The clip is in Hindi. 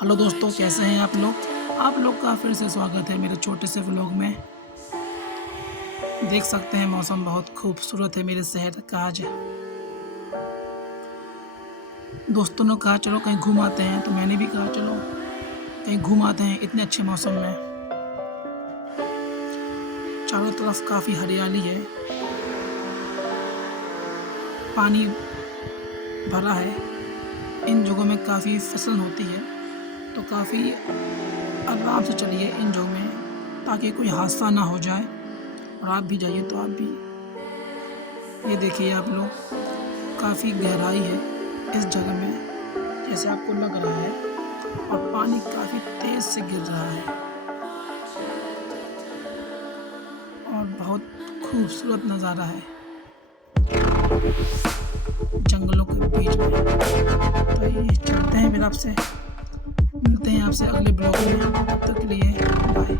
हेलो दोस्तों, कैसे हैं आप लोग का फिर से स्वागत है मेरे छोटे से व्लॉग में। देख सकते हैं मौसम बहुत खूबसूरत है मेरे शहर का आज। दोस्तों ने कहा चलो कहीं घूम आते हैं, तो मैंने भी कहा चलो कहीं घूम आते हैं इतने अच्छे मौसम में। चारों तरफ काफ़ी हरियाली है, पानी भरा है। इन जगहों में काफ़ी फसल होती है, तो काफ़ी आराम से चलिए इन जगहों में, ताकि कोई हादसा ना हो जाए। और आप भी जाइए तो आप भी ये देखिए, आप लोग काफ़ी गहराई है इस जगह में, जैसे आपको लग रहा है, और पानी काफ़ी तेज़ से गिर रहा है और बहुत खूबसूरत नज़ारा है जंगलों के बीच में। तो ये चलते हैं, फिर आपसे मिलते हैं आपसे अगले ब्लॉग में। तब तक के लिए बाय।